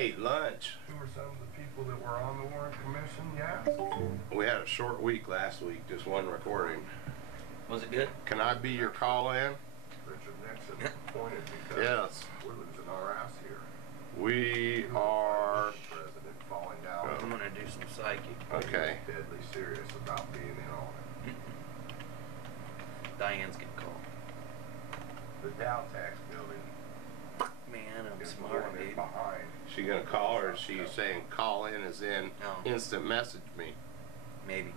Hey, lunch. Who were some of the people that were on the Warren Commission? Yeah. We had a short week last week, just one recording. Was it good? Can I be your call-in? Richard Nixon appointed because Yes. we're losing our ass here. We are... President falling down. I'm going to do some psychic. Okay. Deadly serious about being in on it. Diane's going to call. The Dow tax building Man, I'm is smart, going in dude. behind. She gonna call, or is she saying call in as in No. instant message me? Maybe.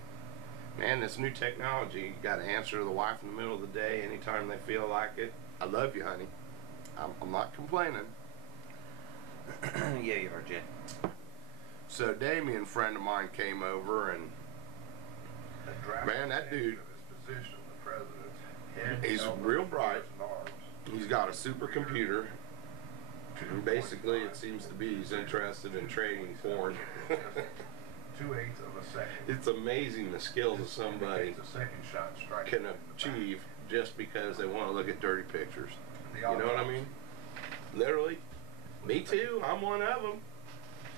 Man, this new technology, you gotta answer the wife in the middle of the day anytime they feel like it. I love you, honey. I'm not complaining. Yeah, you are, Jay. So Damien, friend of mine, came over and man, that dude, Of his position, the president's head, he's elbows, real bright. ears, and arms. He's got a supercomputer. And basically, it seems to be he's interested in trading porn. 2/8 of a second. It's amazing the skills of somebody Indicates a second shot strike can in the back. achieve just because they want to look at dirty pictures. The You know what I mean? Literally. Me too. I'm one of them.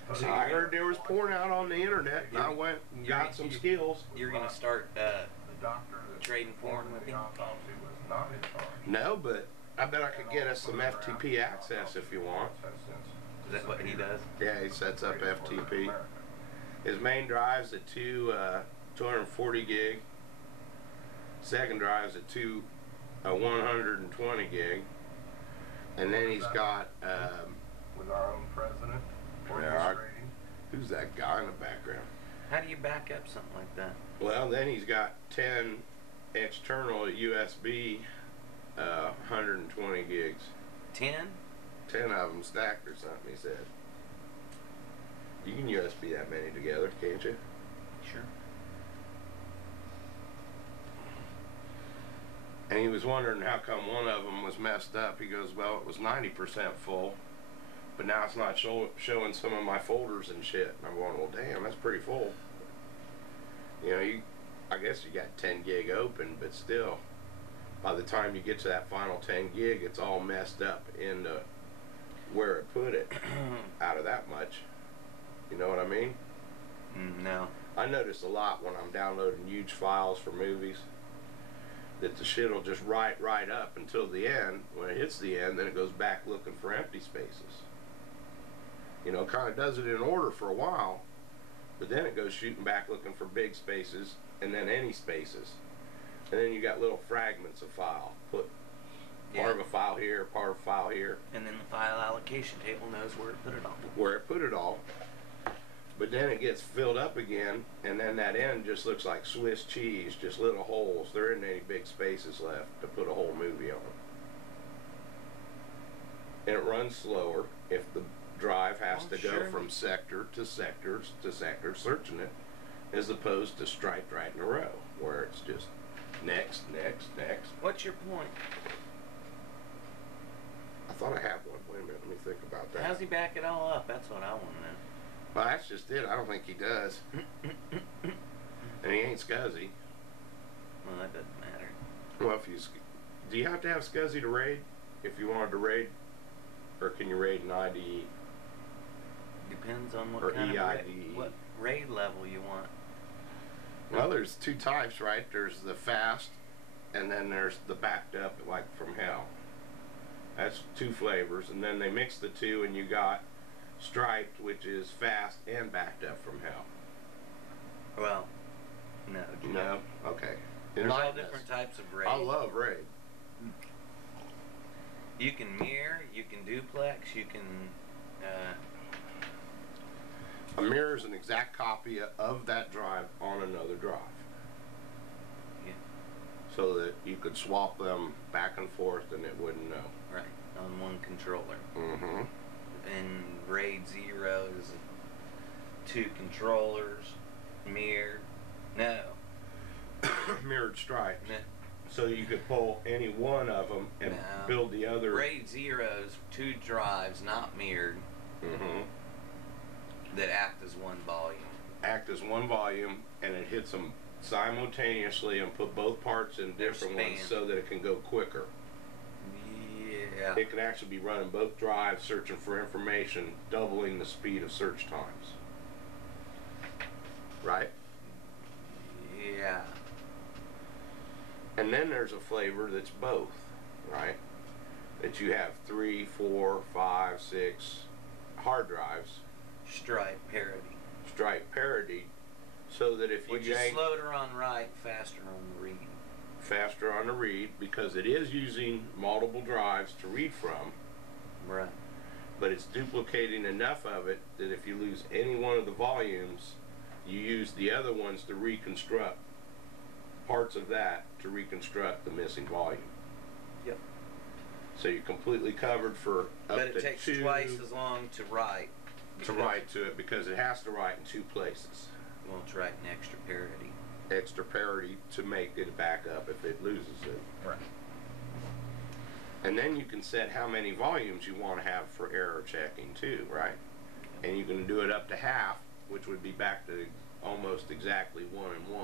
autopsy- I heard there was porn out on the internet, and I went and got some skills. You're going to start The doctor that trading porn with the him? autopsy was not in charge. No, but I bet I could get us some FTP access if you want. Is that what he does? Yeah, he sets up FTP. His main drive's at 240 gig. Second drive's at 120 gig. And then he's got With our own president orchestrating. who's that guy in the background? How do you back up something like that? Well, then he's got 10 external USB 120 gigs. 10? 10 of them stacked or something, he said. You can USB that many together, can't you? Sure. And he was wondering how come one of them was messed up. He goes, well, it was 90% full, but now it's not showing some of my folders and shit. And I'm going, well, damn, that's pretty full. You know, I guess you got 10 gig open, but still, by the time you get to that final 10 gig, it's all messed up into where it put it out of that much. You know what I mean? No. I notice a lot when I'm downloading huge files for movies that the shit will just write right up until the end. When it hits the end, then it goes back looking for empty spaces. You know, kind of does it in order for a while, but then it goes shooting back looking for big spaces and then any spaces. And then you got little fragments of file. Put part of a file here, part of a file here. And then the file allocation table knows where to put it all. Where it put it all. But then it gets filled up again, and then that end just looks like Swiss cheese, just little holes. There isn't any big spaces left to put a whole movie on. And it runs slower if the drive has to go from sector to sector to sector, searching it, as opposed to striped right in a row, where it's just next, next, next. What's your point? I thought I had one. Wait a minute, let me think about that. How's he back it all up? That's what I want to know. Well, that's just it. I don't think he does. And he ain't scuzzy. Well, that doesn't matter. Well, if you... Do you have to have scuzzy to raid? If you wanted to raid? Or can you raid an IDE? Depends on what Or kind EIDE. of what raid level you want. Well, there's two types, right? There's the fast, and then there's the backed up, like from hell. That's two flavors, and then they mix the two, and you got striped, which is fast and backed up from hell. Well, no. No? Okay. There's all different types of raid. I love raid. You can mirror, you can duplex, you can... A mirror is an exact copy of that drive on another drive. Yeah. So that you could swap them back and forth and it wouldn't know. Right, on one controller. Mm-hmm. And RAID 0 is 2 controllers, mirrored. No. Mirrored stripes. No. So you could pull any one of them and build the other. RAID 0's 2 drives, not mirrored, Mm-hmm. that act as one volume. Act as one volume, and it hits them simultaneously and put both parts in different ones so that it can go quicker. Yeah. Yeah. It can actually be running both drives, searching for information, doubling the speed of search times. Right? Yeah. And then there's a flavor that's both, right? That you have 3, 4, 5, 6 hard drives. Stripe parity. Stripe parity, so that if you Which is yank slower on write, faster on the read. faster on the read, because it is using multiple drives to read from, Right. but it's duplicating enough of it that if you lose any one of the volumes, you use the other ones to reconstruct parts of that to reconstruct the missing volume. Yep. So you're completely covered for up But it to takes 2 twice as long to write. to write to it, because it has to write in 2 places. You won't write an extra parity. Extra parity to make it back up if it loses it. Right. And then you can set how many volumes you want to have for error checking too, right? And you can do it up to half, which would be back to almost exactly 1 and 1.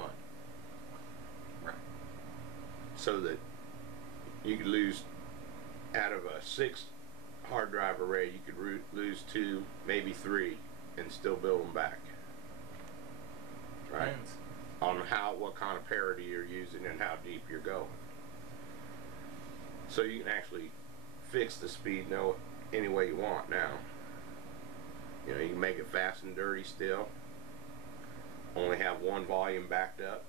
Right. So that you could lose, out of a 6 hard drive array, you could lose 2, maybe 3, and still build them back. Right? Depends. On what kind of parity you're using and how deep you're going. So you can actually fix the speed any way you want now. You know, you can make it fast and dirty still. Only have 1 volume backed up,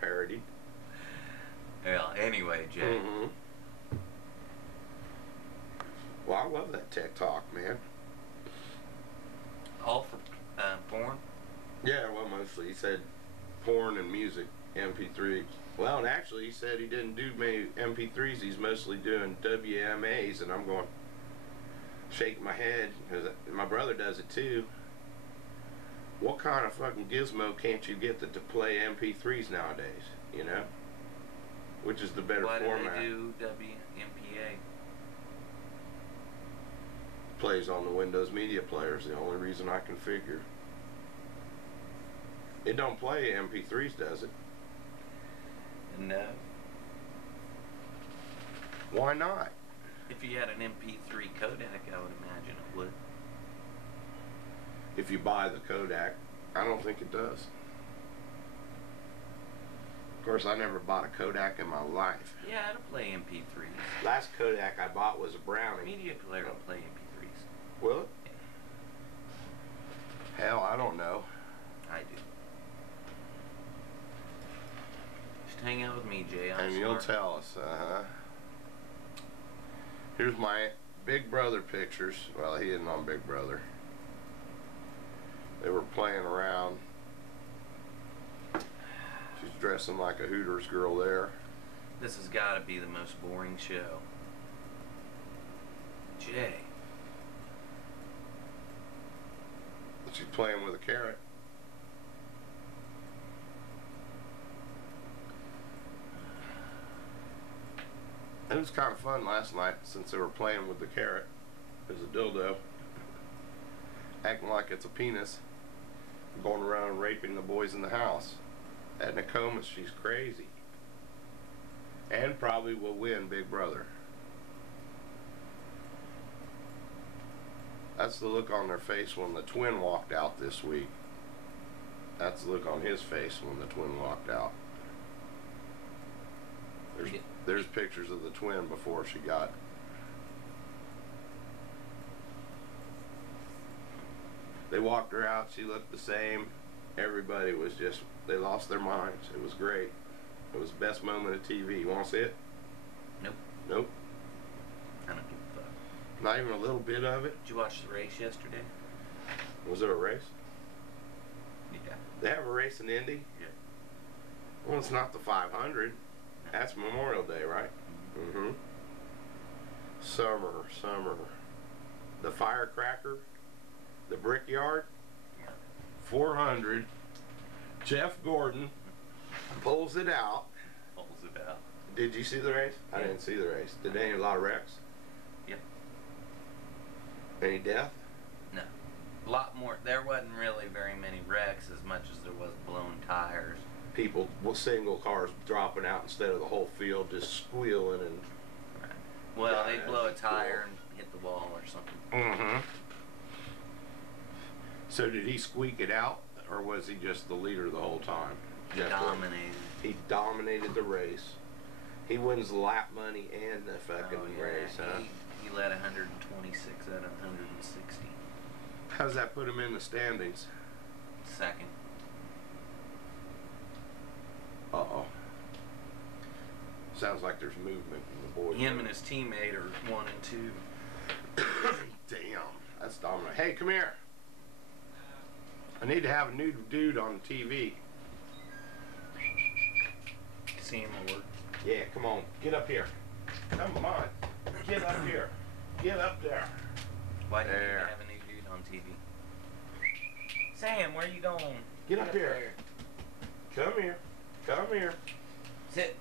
parity. Well, anyway, Jay. Mm-hmm. Well, I love that tech talk, man. All for porn? Yeah, well, mostly. He said porn and music, MP3s. Well, and actually, he said he didn't do many MP3s. He's mostly doing WMAs, and I'm going, shaking my head, because my brother does it too. What kind of fucking gizmo can't you get to play MP3s nowadays, you know? Which is the better format. Why do they do WMPA? Plays on the Windows Media Players, the only reason I can figure. It don't play MP3s, does it? No. Why not? If you had an MP3 codec, I would imagine it would. If you buy the Kodak, I don't think it does. Of course, I never bought a Kodak in my life. Yeah, it'll play MP3s. Last Kodak I bought was a Brownie. Media player will play MP3s. Will it? Hell, I don't know. I do. Just hang out with me, Jay. I'm And you'll smart. tell us, Here's my Big Brother pictures. Well, he isn't on Big Brother. They were playing around. She's dressing like a Hooters girl there. This has got to be the most boring show. Jay. She's playing with a carrot. It was kind of fun last night since they were playing with the carrot as a dildo, acting like it's a penis, going around and raping the boys in the house. At Nokomis, she's crazy. And probably will win Big Brother. That's the look on their face when the twin walked out this week. That's the look on his face when the twin walked out. There's pictures of the twin before she got. They walked her out, she looked the same. Everybody was just, they lost their minds. It was great. It was the best moment of TV. You want to see it? Nope. Nope. I don't give a fuck. Not even a little bit of it? Did you watch the race yesterday? Was there a race? Yeah. They have a race in Indy? Yeah. Well, it's not the 500. That's Memorial Day, right? Mm-hmm. Summer. The firecracker, the brickyard, 400. Jeff Gordon pulls it out. Pulls it out. Did you see the race? I Yeah. didn't see the race. Did they have a lot of wrecks? Yep. Any death? No. A lot more. There wasn't really very many wrecks as much as there was blown tires. People with single cars dropping out instead of the whole field just squealing and Right. Well, they'd blow a tire and hit the wall or something. Mm-hmm. So did he squeak it out, or was he just the leader the whole time? He dominated. He dominated the race. He wins lap money and the fucking race, huh? He led 126 out of 160. How's that put him in the standings? Second. Uh-oh. Sounds like there's movement in the boys. Him and his teammate are 1 and 2. Damn, that's dominant. Hey, come here. I need to have a new dude on TV. See him at work. Yeah, come on. Get up here. Come on. Get up here. Get up there. Why do you need to have a new dude on TV? Sam, where are you going? Get up here. Come here. Come here. Sit.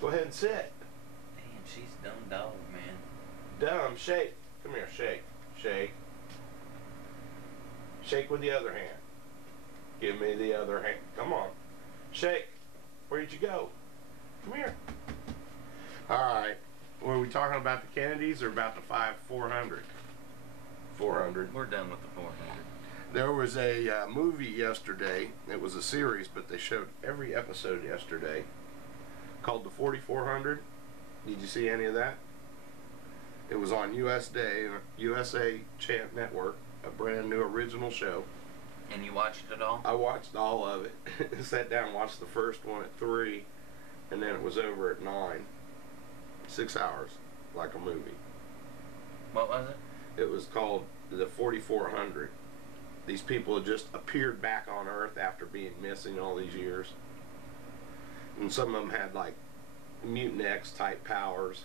Go ahead and sit. Damn, she's a dumb dog, man. Dumb. Shake. Come here. Shake. Shake. Shake with the other hand. Give me the other hand. Come on. Shake. Where'd you go? Come here. All right. Were we talking about the Kennedys or about the 400? 400. We're done with the 400. There was a movie yesterday. It was a series, but they showed every episode yesterday called the 4400. Did you see any of that? It was on USA Network, a brand new original show. And you watched it all? I watched all of it. Sat down, watched the first one at 3, and then it was over at 9. 6 hours, like a movie. What was it? It was called the 4400. These people had just appeared back on Earth after being missing all these years. And some of them had like Mutant X type powers.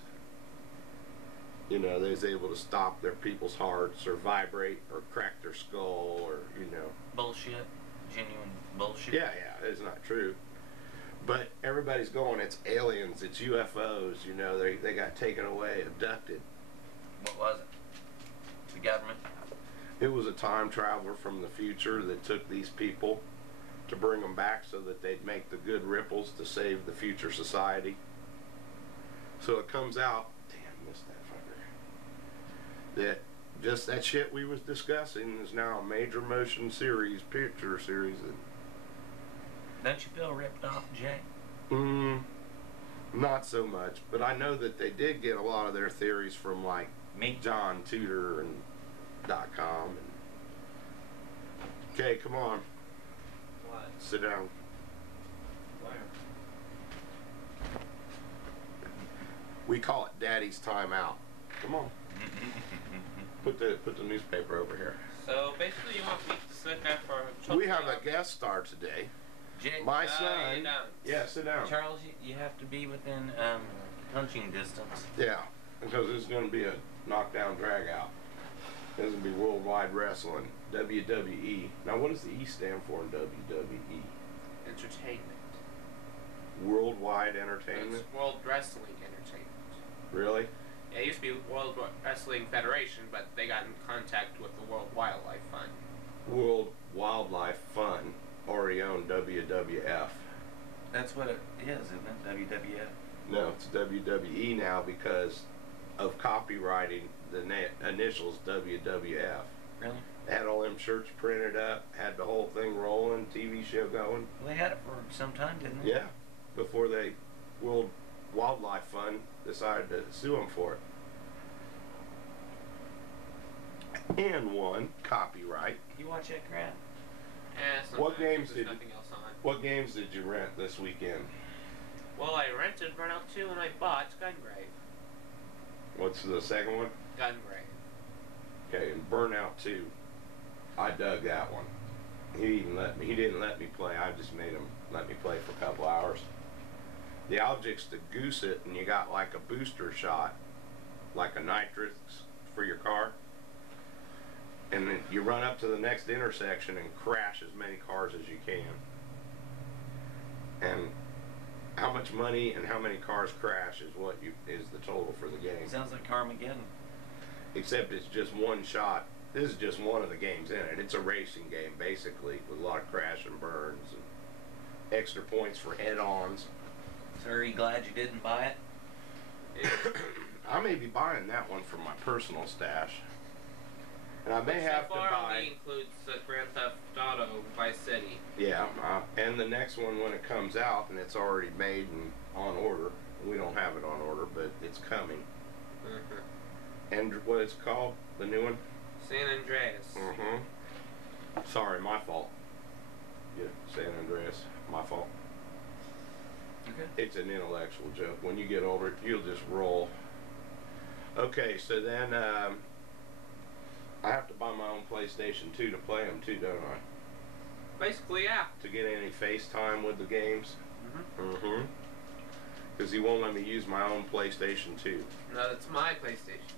You know, they was able to stop their people's hearts or vibrate or crack their skull or, you know. Bullshit. Genuine bullshit. Yeah, it's not true. But everybody's going, it's aliens, it's UFOs, you know, they got taken away, abducted. What was it? The government? It was a time traveler from the future that took these people to bring them back so that they'd make the good ripples to save the future society. So it comes out, damn, missed that fucker, that just that shit we was discussing is now a major motion series, picture series. Don't you feel ripped off, Jay? Not so much, but I know that they did get a lot of their theories from like Me? John Tudor and .com. Okay, come on. What? Sit down. Where? We call it Daddy's Time Out. Come on. Put the newspaper over here. So basically, you want me to sit down for? We have a guest star today. Jay, My son. down. Yeah, sit down. Charles, you have to be within punching distance. Yeah, because it's going to be a knockdown drag out. This is going to be Worldwide Wrestling, WWE. Now, what does the E stand for in WWE? Entertainment. Worldwide Entertainment? It's World Wrestling Entertainment. Really? Yeah, it used to be World Wrestling Federation, but they got in contact with the World Wildlife Fund. World Wildlife Fund, already owned WWF. That's what it is, isn't it? WWF? No, it's WWE now because of copywriting the initials WWF. Really? They had all them shirts printed up, had the whole thing rolling, TV show going. Well, they had it for some time, didn't they? Yeah, before they World Wildlife Fund decided to sue them for it. And won copyright. You watch that crap? What games there's did- nothing else on. What games did you rent this weekend? Well, I rented Burnout 2 and I bought Gungrave. What's the second one? Gungrave. Okay, and Burnout 2. I dug that one. He didn't let me play. I just made him let me play for a couple hours. The object's to goose it, and you got like a booster shot, like a nitrous for your car. And then you run up to the next intersection and crash as many cars as you can. And how much money and how many cars crash is is the total for the game. Sounds like Carmageddon. Except it's just one shot. This is just one of the games in it. It's a racing game basically with a lot of crash and burns and extra points for head-ons. So are you glad you didn't buy it? I may be buying that one for my personal stash. And I may have to buy. Only includes Grand Theft Auto Vice City. Yeah, and the next one when it comes out and it's already made and on order. We don't have it on order, but it's coming. And what it's called? The new one? San Andreas. Sorry, my fault. Yeah, San Andreas, my fault. Okay. It's an intellectual joke. When you get older, you'll just roll. Okay, so then I have to buy my own PlayStation 2 to play them too, don't I? Basically, yeah. To get any FaceTime with the games. Because he won't let me use my own PlayStation 2. No, that's my PlayStation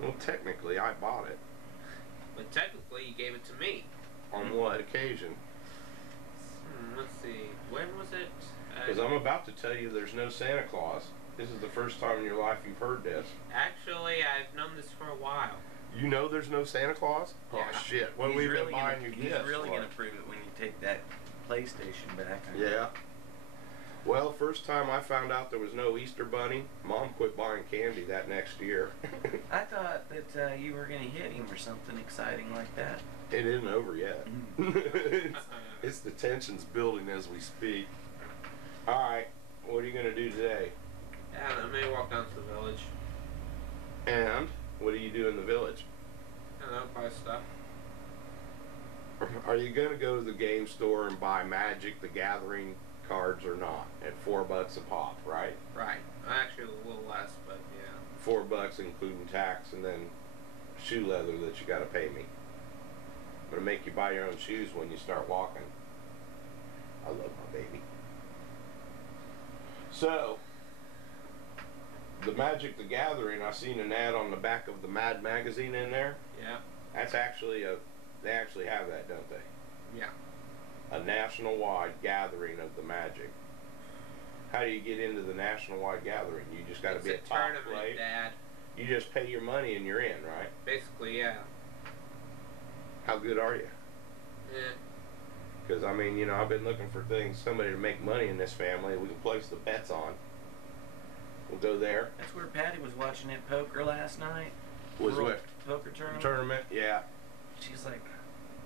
2. Well, technically, I bought it. But technically, you gave it to me. On what occasion? Let's see. When was it? Because I'm about to tell you there's no Santa Claus. This is the first time in your life you've heard this. Actually, I've known this for a while. You know there's no Santa Claus? Yeah. Oh, shit. What we've been buying you gifts He's really for. going to prove it when you take that PlayStation back. Yeah. Well, first time I found out there was no Easter Bunny, Mom quit buying candy that next year. I thought that you were going to hit him or something exciting like that. It isn't over yet. it's the tension's building as we speak. Alright, what are you going to do today? Yeah, I may walk down to the village. And what do you do in the village? I don't know, buy stuff. Are you going to go to the game store and buy Magic the Gathering cards or not? At $4 a pop, right? Right. Actually, a little less, but yeah. $4 including tax and then shoe leather that you got to pay me. I'm going to make you buy your own shoes when you start walking. I love my baby. So, the Magic the Gathering, I seen an ad on the back of the Mad magazine in there. Yeah. That's actually they actually have that, don't they? Yeah. A national-wide gathering of the Magic. How do you get into the national-wide gathering? You just got to be a top tournament, play. Dad. You just pay your money and you're in, right? Basically, yeah. How good are you? Yeah. Because, I mean, you know, I've been looking for things, somebody to make money in this family we can place the bets on. We'll go there. That's where Patty was watching that poker last night. Was World what? Poker tournament. Tournament? Yeah. She's like,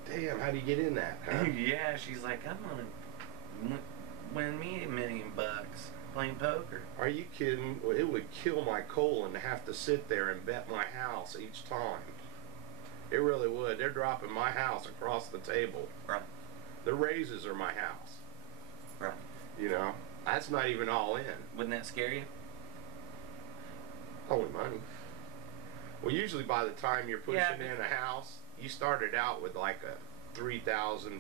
damn, how do you get in that, huh? yeah, she's like, I'm gonna win me $1 million playing poker. Are you kidding? Well, it would kill my colon to have to sit there and bet my house each time. It really would. They're dropping my house across the table. Right. The raises are my house. Right. You know? That's not even all in. Wouldn't that scare you? Only money. Well, usually by the time you're pushing in a house, you started out with like a $3,000,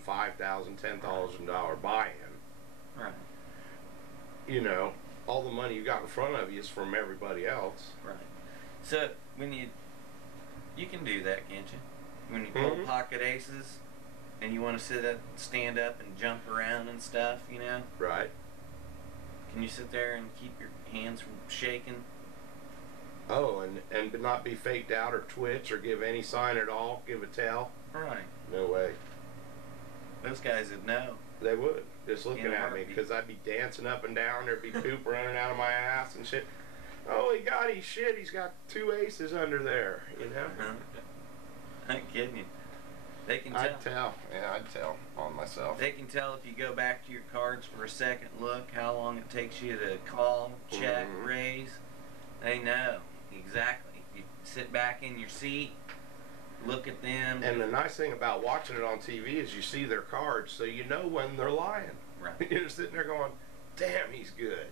$5,000, $10,000 buy-in. Right. You know, all the money you got in front of you is from everybody else. Right. So when you can do that, can't you? When you pull pocket aces and you want to stand up and jump around and stuff, you know? Right. Can you sit there and keep your hands from shaking? Oh, and not be faked out or twitch or give any sign at all, give a tell? Right. No way. Those guys would know. They would, just looking In a at me, heartbeat. because I'd be dancing up and down, there'd be poop running out of my ass and shit. Oh, he got his shit, he's got 2 aces under there, you know? I ain't kidding you. They can tell. I'd tell. Yeah, I'd tell on myself. They can tell if you go back to your cards for a second look how long it takes you to call, check, raise. They know exactly. You sit back in your seat, look at them. And the nice thing about watching it on TV is you see their cards, so you know when they're lying. Right. You're sitting there going, damn, he's good.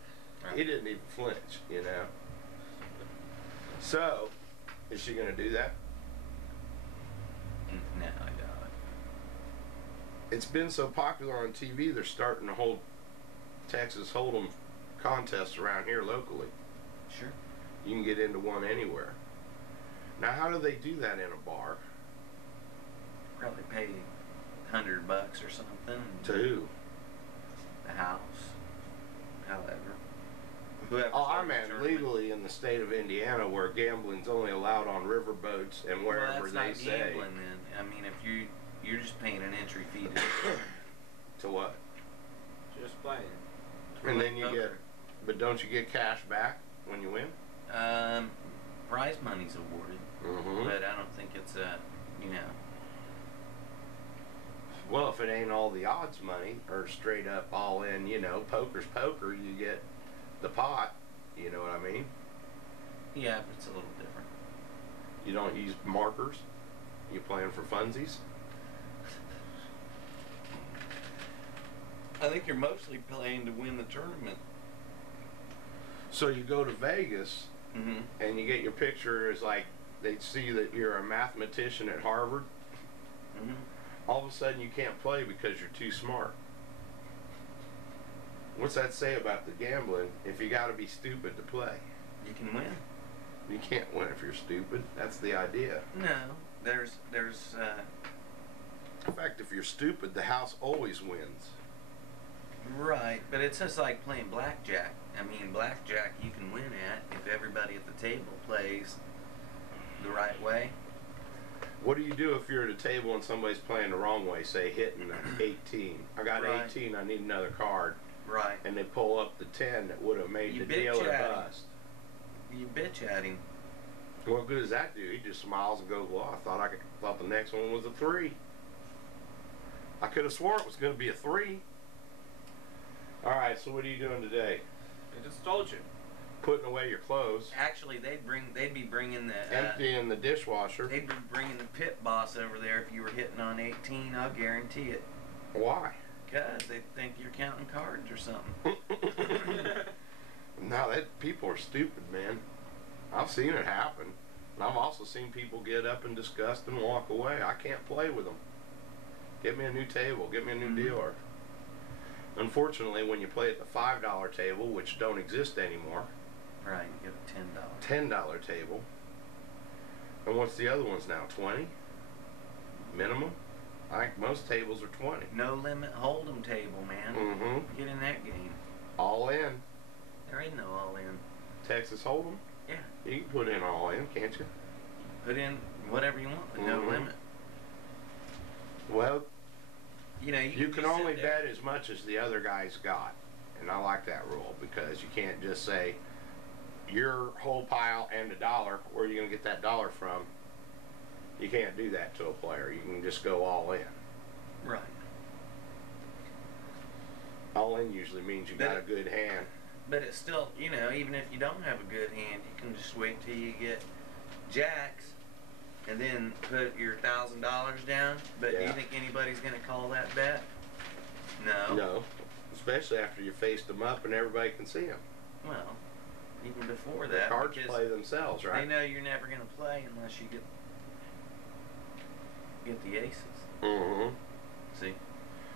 Right. He didn't even flinch, you know? So, is she going to do that? No, I doubt It's been so popular on TV, they're starting to hold Texas Hold'em contests around here locally. it. Sure. You can get into one anywhere. Now, how do they do that in a bar? Probably pay $100 or something. To who? The house. However. Whoever's Oh, I holding the meant tournament. legally in the state of Indiana, where gambling's only allowed on riverboats and Well, wherever that's they not say. gambling then. I mean, if you're just paying an entry fee to To what? Just playing. And then you get, But don't you get cash back when you win? Prize money's awarded, Mm-hmm. but I don't think it's you know. Well, if it ain't all the odds money, or straight up all in, you know, poker's poker, you get the pot, you know what I mean? Yeah, but it's a little different. You don't use markers? You playing for funsies? I think you're mostly playing to win the tournament. So you go to Vegas, Mm-hmm. and you get your picture as like, they see that you're a mathematician at Harvard. Mm-hmm. All of a sudden you can't play because you're too smart. What's that say about the gambling if you gotta be stupid to play? You can win. You can't win if you're stupid. That's the idea. No, there's In fact, if you're stupid, the house always wins. right, but it's just like playing blackjack. I mean, blackjack you can win at if everybody at the table plays the right way. What do you do if you're at a table and somebody's playing the wrong way, say hitting an 18? I got Right. 18, I need another card. Right. And they pull up the 10 that would have made You the dealer bitch at him. bust. You bitch at him. What good does that do? He just smiles and goes, well, thought the next one was a 3. I could have swore it was going to be a 3. All right, so what are you doing today? I just told you. Putting away your clothes, Actually, they'd be bringing the emptying the dishwasher. they'd be bringing the pit boss over there if you were hitting on 18. I'll guarantee it. Why? Cause they think you're counting cards or something. No, people are stupid, man. I've seen it happen. And I've also seen people get up in disgust and walk away. I can't play with them. Get me a new table. Get me a new dealer. Unfortunately, when you play at the $5 table, which don't exist anymore, Right, you get a $10. $10 table, and what's the other ones now? 20 minimum. I think most tables are 20. No limit hold'em table, man. Mm-hmm. Get in that game. All in. There ain't no all in. Texas Hold'em. Yeah. You can put in all in, can't you? Put in whatever you want, but no Mhm. limit. Well, You know, you can just only sit there. bet as much as the other guy's got. And I like that rule because you can't just say your whole pile and $1. Where are you going to get that $1 from? You can't do that to a player. You can just go all in. Right. All in usually means you got a good hand. But it's still, you know, even if you don't have a good hand, you can just wait till you get jacks and then put your $1,000 down. But do you Yeah. think anybody's going to call that bet? No. No. Especially after you faced them up and everybody can see them. Well, even before The that, cards because play themselves, they right? know you're never going to play unless you get the aces. Mm-hmm. See?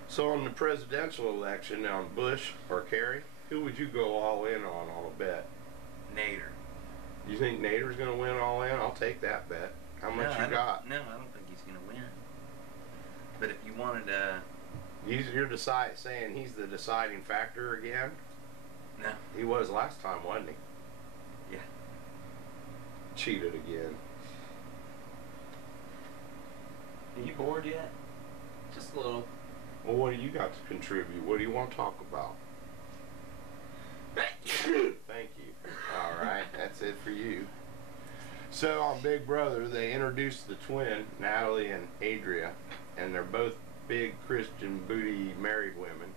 So on the presidential election, on Bush or Kerry, who would you go all in on a bet? Nader. You think Nader's going to win all in? I'll take that bet. How much you got? No, I don't think he's going to win. But if you wanted to... You're saying he's the deciding factor again? No. He was last time, wasn't he? Yeah. Cheated again. Are you bored yet? Just a little. Well, what do you got to contribute? What do you want to talk about? Thank you. All right, that's it for you. So on Big Brother, they introduced the twin, Natalie and Adria, and they're both big Christian booty married women.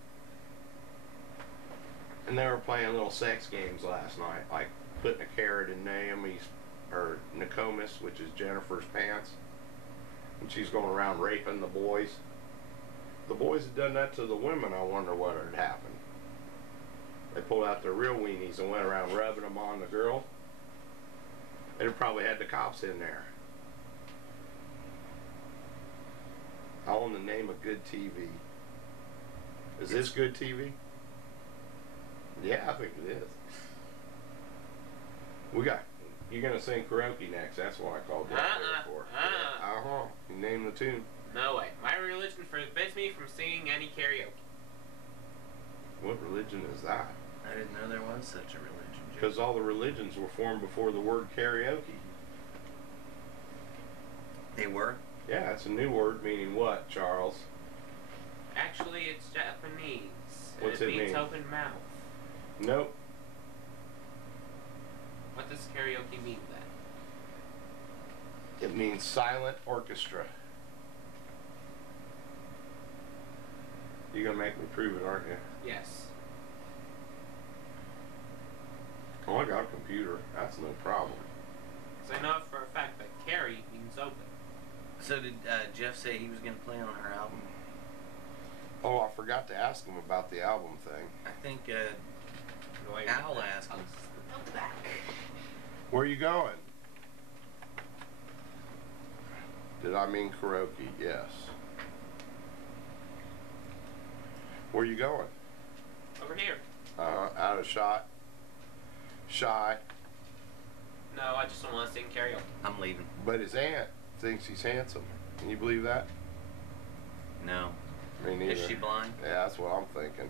And they were playing little sex games last night, like putting a carrot in Nokomis, which is Jennifer's pants, and she's going around raping the boys. The boys had done that to the women. I wonder what had happened. They pulled out their real weenies and went around rubbing them on the girl. They'd have probably had the cops in there. All in the name of good TV. Is this good TV? Yeah, I think it is. You're gonna sing karaoke next. That's what I called you out there for. You name the tune. No way. My religion forbids me from singing any karaoke. What religion is that? I didn't know there was such a religion. Joe. Because all the religions were formed before the word karaoke. They were? Yeah, it's a new word meaning what, Charles? Actually, it's Japanese. What's it it means mean? open mouth. Nope. What does karaoke mean then? It means silent orchestra. You're gonna make me prove it, aren't you? Yes. Oh, I got a computer. That's no problem. So I know for a fact that carry means open. So did Jeff say he was going to play on her album? Oh, I forgot to ask him about the album thing. I think No, I- Al asked him. Where are you going? Did I mean karaoke? Yes. Where are you going? Over here. Out of shot. Shy. No, I just don't want to sing karaoke. I'm leaving. But his aunt thinks he's handsome. Can you believe that? No. Me neither. Is she blind? Yeah, that's what I'm thinking.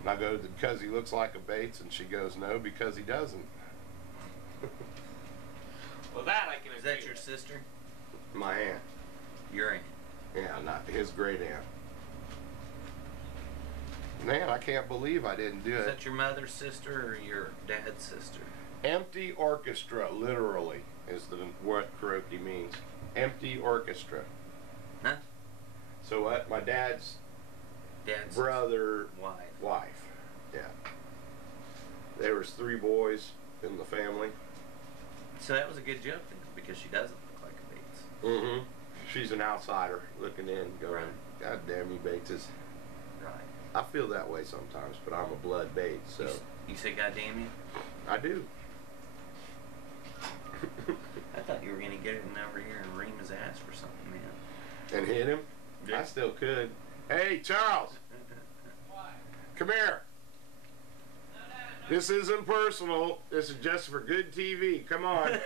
And I go, because he looks like a Bates, and she goes, no, because he doesn't. Well, that I can Is agree that your with. sister? My aunt. Your aunt. Yeah, not his great aunt. Man, I can't believe I didn't do Is it. that your mother's sister or your dad's sister? Empty orchestra, literally, is what karaoke means. Empty orchestra. Huh? So what? My dad's Dad's brother, wife. yeah. There was 3 boys in the family. So that was a good joke then, because she doesn't look like a Bates. Mm-hmm. She's an outsider looking in, going, Right. God damn you, Bateses. Right. I feel that way sometimes, but I'm a blood Bates, so You say God damn you? I do. I thought you were going to get it in over here and ream his ass for something, man. And hit him? Yeah. I still could. Hey, Charles, come here. This isn't personal. This is just for good TV. Come on. Sorry,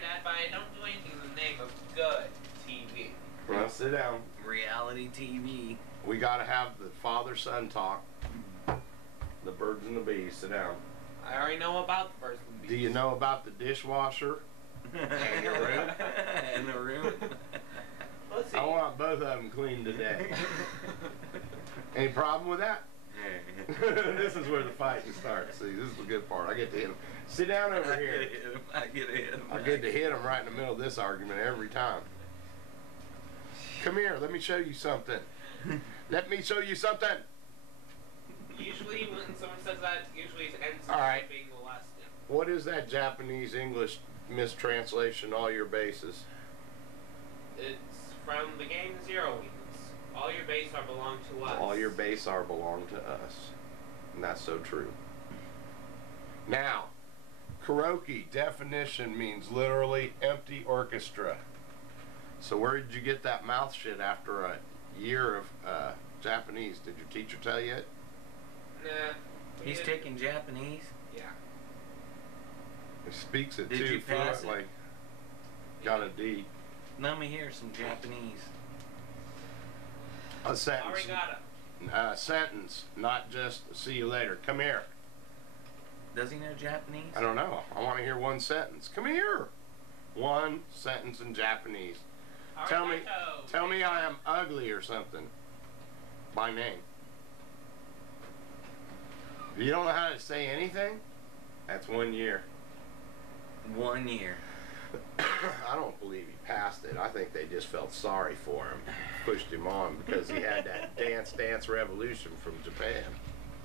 Dad, but I don't do anything in the name of good TV. Well, sit down. Reality TV. We gotta have the father-son talk. The birds and the bees. Sit down. I already know about the birds and bees. Do you know about the dishwasher? In the room? In the room. Let's see. I want both of them clean today. Any problem with that? This is where the fighting starts. See, this is the good part. I get to hit him. Sit down over here. I get to hit him. I get to hit him right in the middle of this argument every time. Come here. Let me show you something. Let me show you something. Usually when someone says that, usually it ends All right. being molested. What is that Japanese English mistranslation? All your bases. It's from the game Zero Wings. All your base are belong to us. All your base are belong to us. And that's so true. Now, karaoke definition means literally empty orchestra. So where did you get that mouth shit after a year of Japanese? Did your teacher tell you it? Nah. we He's didn't- taking Japanese. Yeah. He speaks it Did too you pass it? fluently. Got a D. Let me hear some Japanese. A sentence. Arigato. Sentence, not just see you later. Come here. Does he know Japanese? I don't know. I want to hear one sentence. Come here. One sentence in Japanese. Tell me, Arigato. tell me I am ugly or something. By name. If you don't know how to say anything, that's 1 year. 1 year. I don't believe he passed it. I think they just felt sorry for him. Pushed him on because he had that Dance Revolution from Japan.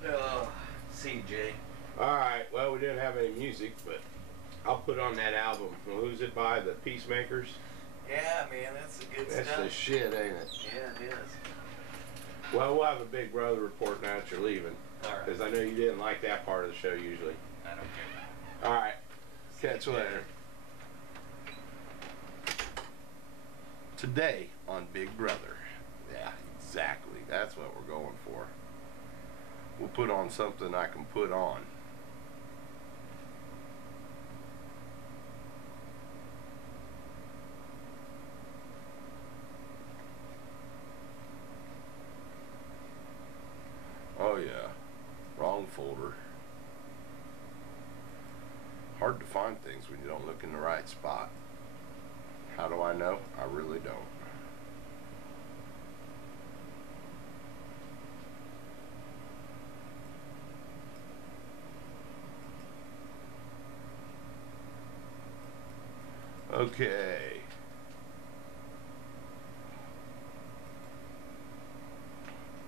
Oh, CJ. Alright, well, we didn't have any music, but I'll put on that album. Well, who's it by? The Peacemakers? Yeah, man, that's the good That's stuff. the shit, ain't it? Yeah, it is. Well, we'll have a Big Brother report now that you're leaving. Alright. Because I know you didn't like that part of the show usually. I don't care. Alright. Catch you later. Today on Big Brother. Yeah, exactly. That's what we're going for. We'll put on something I can put on. Oh yeah. Wrong folder. Hard to find things when you don't look in the right spot. How do I know? I really don't. Okay.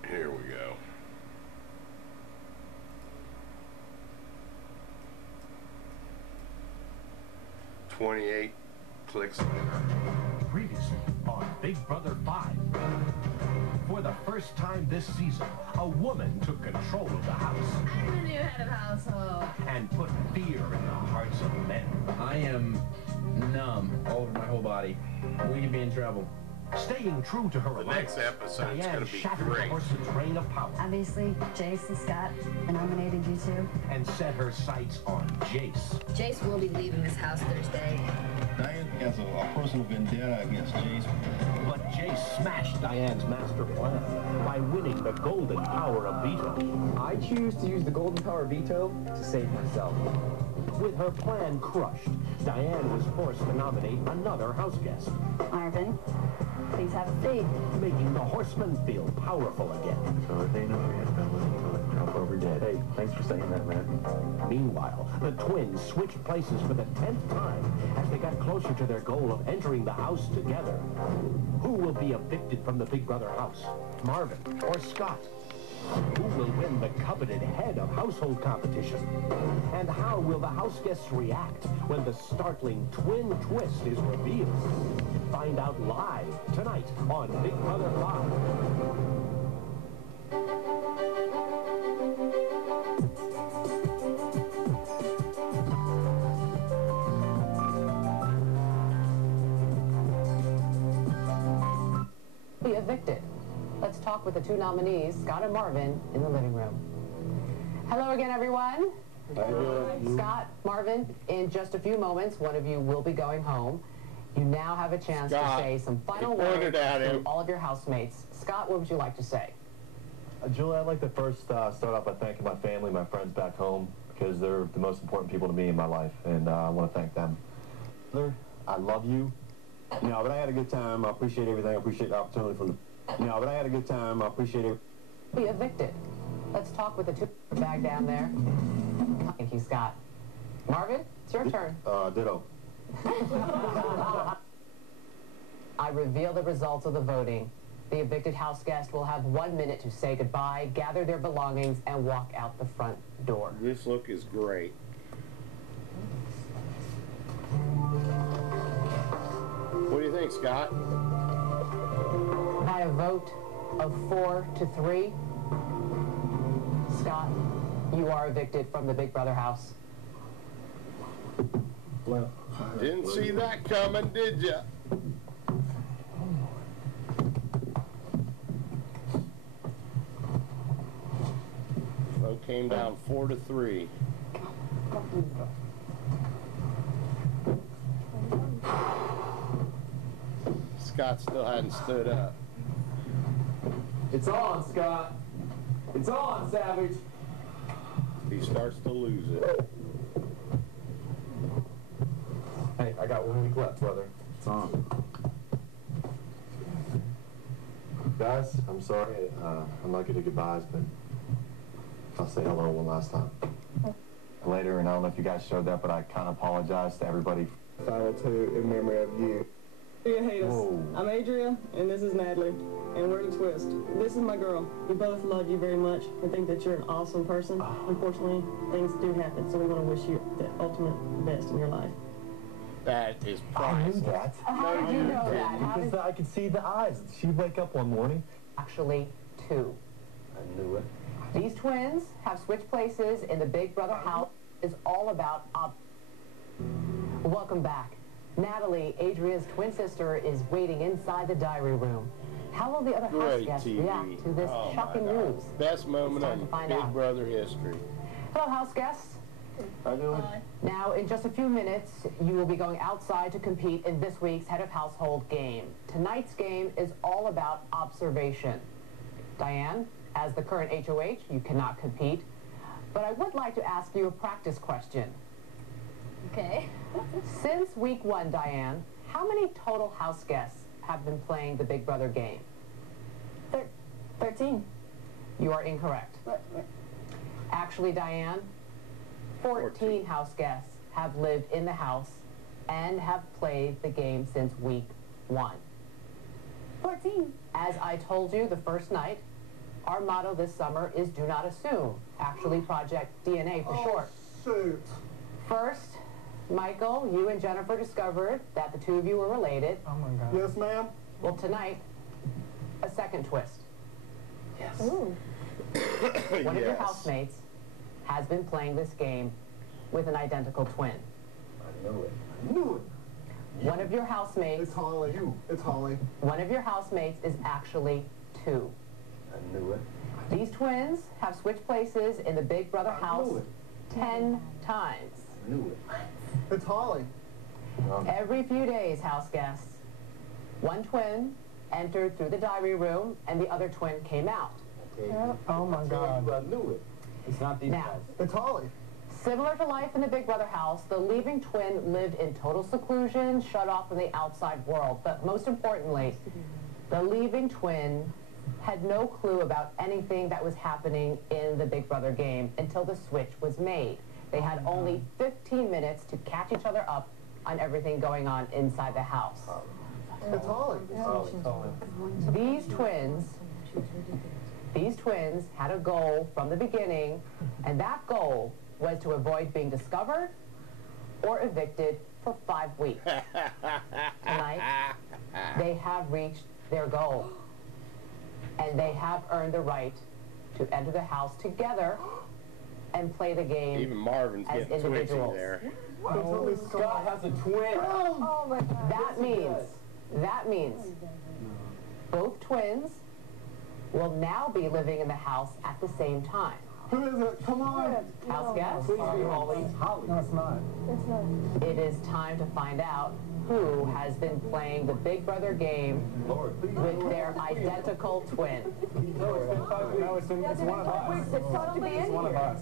Here we go. $28 clicks later. Previously on Big Brother 5. For the first time this season, a woman took control of the house I'm the new head of household. and put fear in the hearts of men. I am numb all over my whole body. We could be in trouble. Staying true to her The alliance, next episode's Diane gonna be shattered great. the horse's reign of power Obviously, Jace and Scott nominated you two. and set her sights on Jace. Jace will be leaving this house Thursday. Diane has a personal vendetta against Jace. But Jace smashed Diane's master plan by winning the golden power of veto. I choose to use the golden power veto to save myself. With her plan crushed, Diane was forced to nominate another house guest, Marvin, please have a seat. making the horsemen feel powerful again. So if they know we had fellas until drop over dead. Hey, thanks for saying that, man. Meanwhile, the twins switched places for the 10th time as they got closer to their goal of entering the house together. Who will be evicted from the Big Brother house? Marvin or Scott? Who will win the coveted head of household competition? And how will the house guests react when the startling twin twist is revealed? Find out live tonight on Big Brother 5. Be evicted. Let's talk with the two nominees, Scott and Marvin, in the living room. Hello again, everyone. Scott, Marvin, in just a few moments, one of you will be going home. You now have a chance Scott, to say some final you pointed words at to him. all of your housemates. Scott, what would you like to say? Julie, I'd like to first start off by thanking my family, my friends back home, because they're the most important people to me in my life, and I want to thank them. I love you. No, but I had a good time. I appreciate everything. I appreciate the opportunity from the... No, but I had a good time. I appreciate it. Be evicted. Let's talk with the two bag down there. Thank you, Scott. Marvin, it's your turn. Ditto. I reveal the results of the voting. The evicted house guest will have 1 minute to say goodbye, gather their belongings, and walk out the front door. This look is great. What do you think, Scott? By a vote of 4 to 3, Scott, you are evicted from the Big Brother house. Well, Didn't see that coming, did ya? Vote came down 4 to 3. Scott still hadn't stood up. It's on, Scott. It's on, Savage. He starts to lose it. Hey, I got 1 week left, brother. it's on. Guys, I'm sorry. I'm not good at goodbyes, but I'll say hello one last time. Later, and I don't know if you guys showed that, but I kind of apologize to everybody. Final two in memory of you. You hate us. Whoa. I'm Adria, and this is Natalie, and we're the Twist. This is my girl. We both love you very much and think that you're an awesome person. Unfortunately, things do happen, so we want to wish you the ultimate best in your life. That is I knew priceless. that. How did you know that? How Because did... I could see the eyes. She'd wake up one morning. Actually, 2. I knew it. These twins have switched places in the Big Brother house. Is all about Welcome back. Natalie, Adria's twin sister, is waiting inside the diary room. How will the other house Great guests TV. react to this Oh, shocking my God. news? Best moment It's time in to find Big out. Brother history. Hello, house guests. I knew it. Now, in just a few minutes, you will be going outside to compete in this week's Head of Household game. Tonight's game is all about observation. Diane, as the current HOH, you cannot compete, but I would like to ask you a practice question. Okay. Since week 1, Diane, how many total house guests have been playing the Big Brother game? 13. You are incorrect. Actually, Diane, 14 house guests have lived in the house and have played the game since week 1. 14. As I told you the first night, our motto this summer is do not assume, actually Project DNA for short. Shoot. First, Michael, you and Jennifer discovered that the two of you were related. Oh my God. Yes, ma'am. Well, tonight, a second twist. Yes. Ooh. One of your housemates has been playing this game with an identical twin. I knew it. I knew it. One of your housemates... It's Holly. It's Holly. One of your housemates is actually 2. I knew it. These twins have switched places in the Big Brother house 10 times. I knew it. It's Holly. Every few days, house guests, one twin entered through the diary room and the other twin came out. Okay. Oh my God. I knew it. It's not these Now, guys. It's Holly. similar to life in the Big Brother house, the leaving twin lived in total seclusion, shut off from the outside world. But most importantly, the leaving twin had no clue about anything that was happening in the Big Brother game until the switch was made. They had only 15 minutes to catch each other up on everything going on inside the house. It's Holly. These twins had a goal from the beginning, and that goal was to avoid being discovered or evicted for 5 weeks. Tonight, they have reached their goal, and they have earned the right to enter the house together and play the game. Even Marvin's as getting twitchy individuals. there. Oh, Scott has a twin. Oh my God. That means both twins will now be living in the house at the same time. Who is it? Come on. House guests? Please be Holly. No, it's not. It's not. It is time to find out who has been playing the Big Brother game with their identical twin. No, it's been 5 weeks. No, it's one of us. It's supposed to be in It's one of here. us.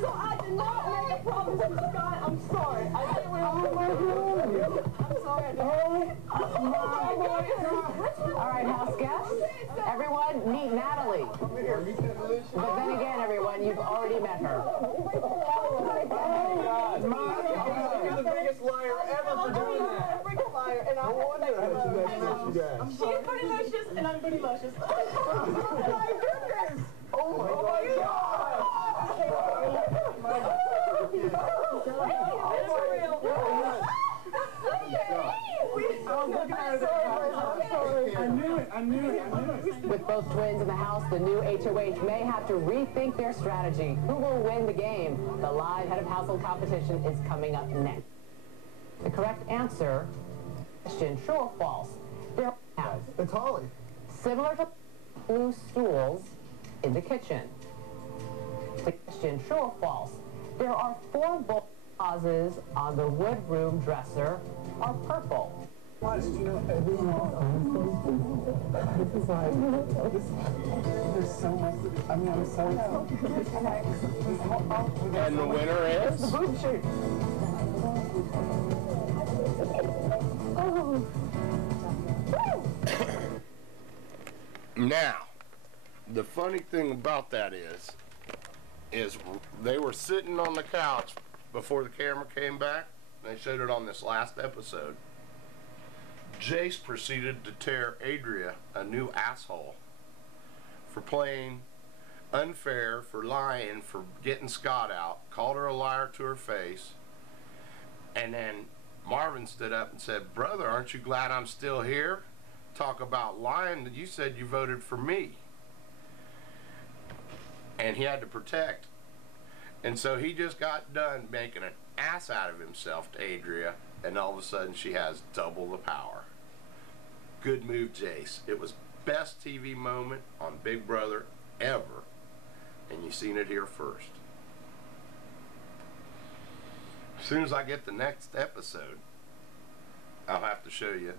So I did not make a promise to Scott. I'm sorry. I didn't remember you. I'm sorry. All right, house guests, everyone, meet Natalie. But then again, everyone, you've already met her. You're the biggest liar ever for doing that. Liar, and she's pretty luscious, and I'm pretty luscious. Oh my goodness! Oh my God. I knew it. With both twins in the house, the new HOH may have to rethink their strategy. Who will win the game? The live head of household competition is coming up next. The correct answer, question, true or false? There are It's Holly. similar to blue stools in the kitchen. The question, true or false? There are 4 bowl vases on the wood room dresser are purple. This is like, there's so much, I mean, I'm so excited. And the winner is? Now, the funny thing about that is they were sitting on the couch before the camera came back. They showed it on this last episode. Jace proceeded to tear Adria a new asshole for playing unfair, for lying, for getting Scott out, called her a liar to her face, and then Marvin stood up and said, "Brother, aren't you glad I'm still here? Talk about lying, that you said you voted for me." And he had to protect. And so he just got done making an ass out of himself to Adria, and all of a sudden she has double the power. Good move, Jace. It was best TV moment on Big Brother ever, and you seen it here first. As soon as I get the next episode, I'll have to show you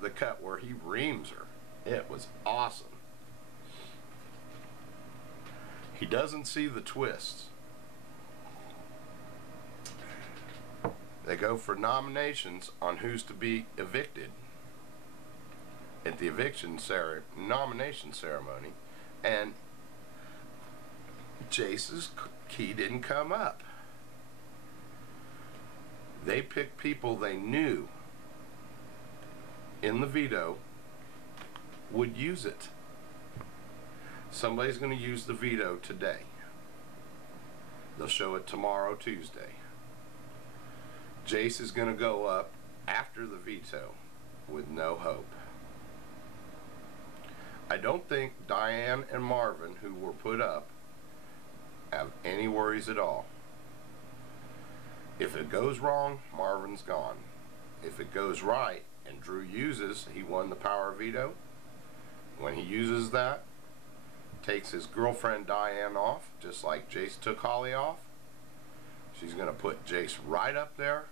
the cut where he reams her. It was awesome. He doesn't see the twists. They go for nominations on who's to be evicted at the nomination ceremony, and Jace's key didn't come up. They picked people they knew in the veto would use it. Somebody's going to use the veto today. They'll show it tomorrow, Tuesday. Jace is going to go up after the veto with no hope. I don't think Diane and Marvin, who were put up, have any worries at all. If it goes wrong, Marvin's gone. If it goes right and Drew uses, he won the power of veto. When he uses that, takes his girlfriend Diane off, just like Jace took Holly off, she's going to put Jace right up there,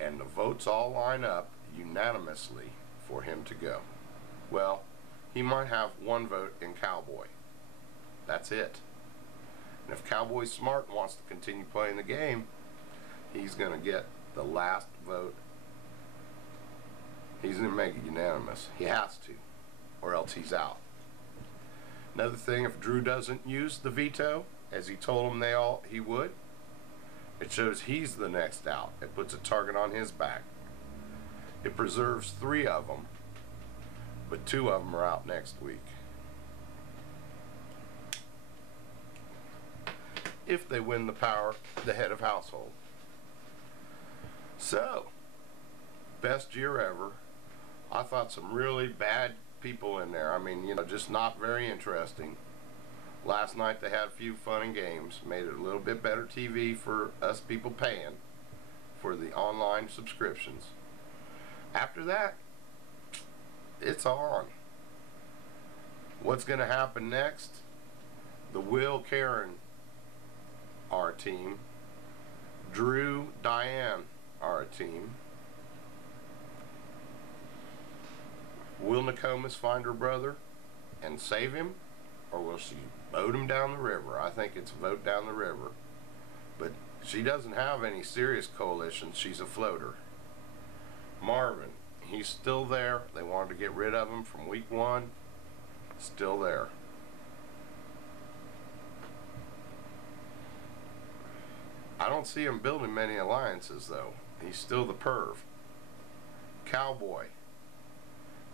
and the votes all line up unanimously for him to go. Well, he might have one vote in Cowboy. That's it. And if Cowboy's smart and wants to continue playing the game, he's going to get the last vote. He's going to make it unanimous. He has to, or else he's out. Another thing, if Drew doesn't use the veto, as he told them he would, it shows he's the next out. It puts a target on his back. It preserves 3 of them, but 2 of them are out next week. If they win the head of household. So, best year ever. I thought some really bad people in there. I mean, you know, just not very interesting. Last night they had a few fun and games, made it a little bit better TV for us people paying for the online subscriptions. After that, it's on. What's going to happen next? The Will, Karen are a team. Drew, Diane are a team. Will Nokomis find her brother and save him, or will she boat him down the river? I think it's vote down the river. But she doesn't have any serious coalition. She's a floater. Marvin, he's still there. They wanted to get rid of him from week 1. Still there. I don't see him building many alliances, though. He's still the perv. Cowboy.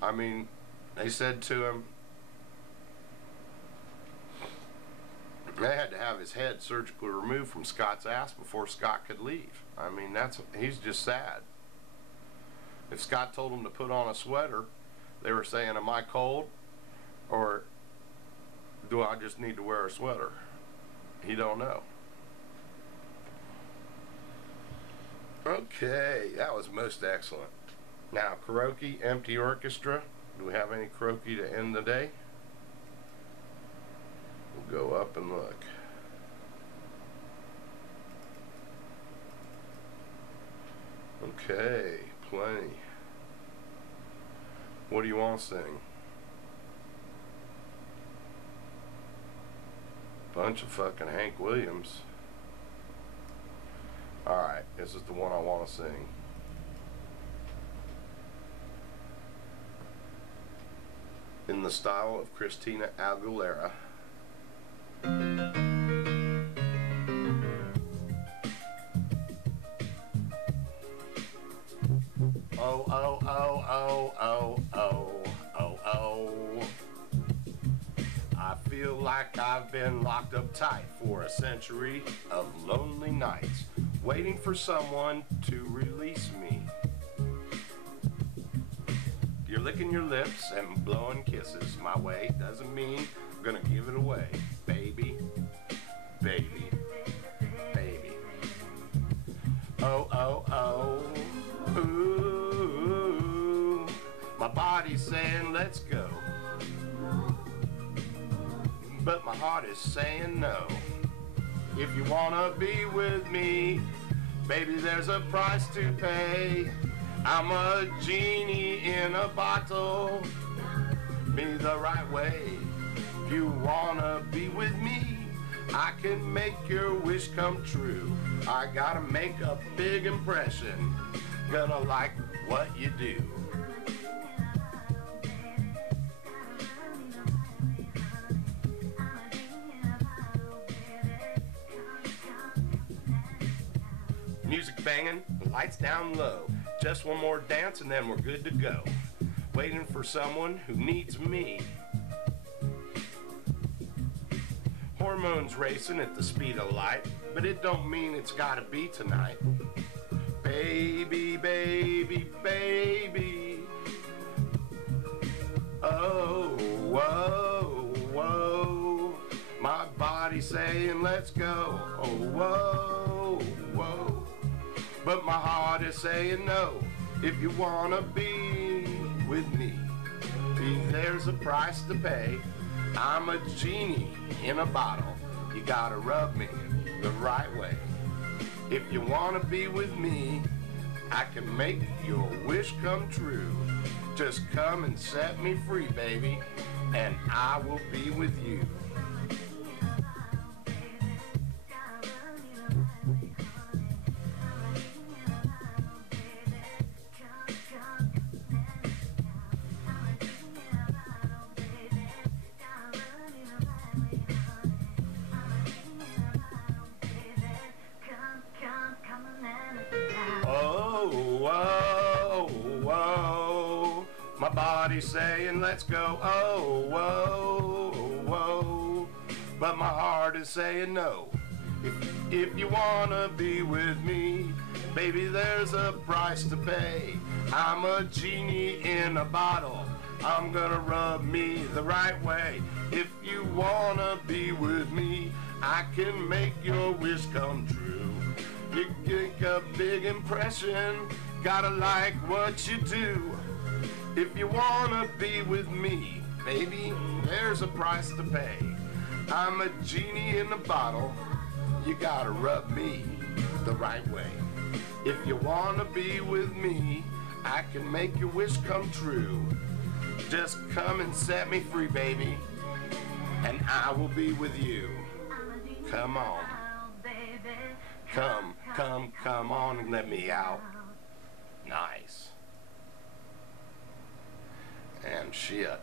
I mean, they said to him, they had to have his head surgically removed from Scott's ass before Scott could leave. I mean, he's just sad. If Scott told him to put on a sweater, they were saying, am I cold? Or do I just need to wear a sweater? He don't know. Okay, that was most excellent. Now, karaoke, empty orchestra. Do we have any karaoke to end the day? We'll go up and look. Okay, plenty. What do you want to sing? Bunch of fucking Hank Williams. Alright, this is the one I want to sing. In the style of Christina Aguilera. Oh, oh, oh, oh, oh, oh, oh, oh. I feel like I've been locked up tight for a century of lonely nights, waiting for someone to release me. You're licking your lips and blowing kisses my way. Doesn't mean I'm gonna give it away. Baby, baby, baby. Oh, oh, oh, ooh. My body's saying let's go, but my heart is saying no. If you wanna be with me, baby, there's a price to pay. I'm a genie in a bottle, me the right way. If you wanna be with me, I can make your wish come true. I gotta make a big impression. Gonna like what you do. Music banging, the lights down low. Just one more dance and then we're good to go. Waiting for someone who needs me. Hormones racing at the speed of light, but it don't mean it's gotta be tonight. Baby, baby, baby. Oh, whoa, whoa. My body saying let's go. Oh, whoa, whoa. But my heart is saying no. If you wanna be with me, there's a price to pay. I'm a genie in a bottle. You gotta rub me the right way. If you wanna be with me, I can make your wish come true. Just come and set me free, baby, and I will be with you. Oh, whoa, whoa. My body's saying let's go. Oh, whoa, whoa. But my heart is saying no. If you wanna be with me, baby, there's a price to pay. I'm a genie in a bottle. I'm gonna rub me the right way. If you wanna be with me, I can make your wish come true. You make a big impression, gotta like what you do. If you wanna be with me, baby, there's a price to pay. I'm a genie in a bottle, you gotta rub me the right way. If you wanna be with me, I can make your wish come true. Just come and set me free, baby, and I will be with you. Come on. Come on and let me out. Nice. And shit.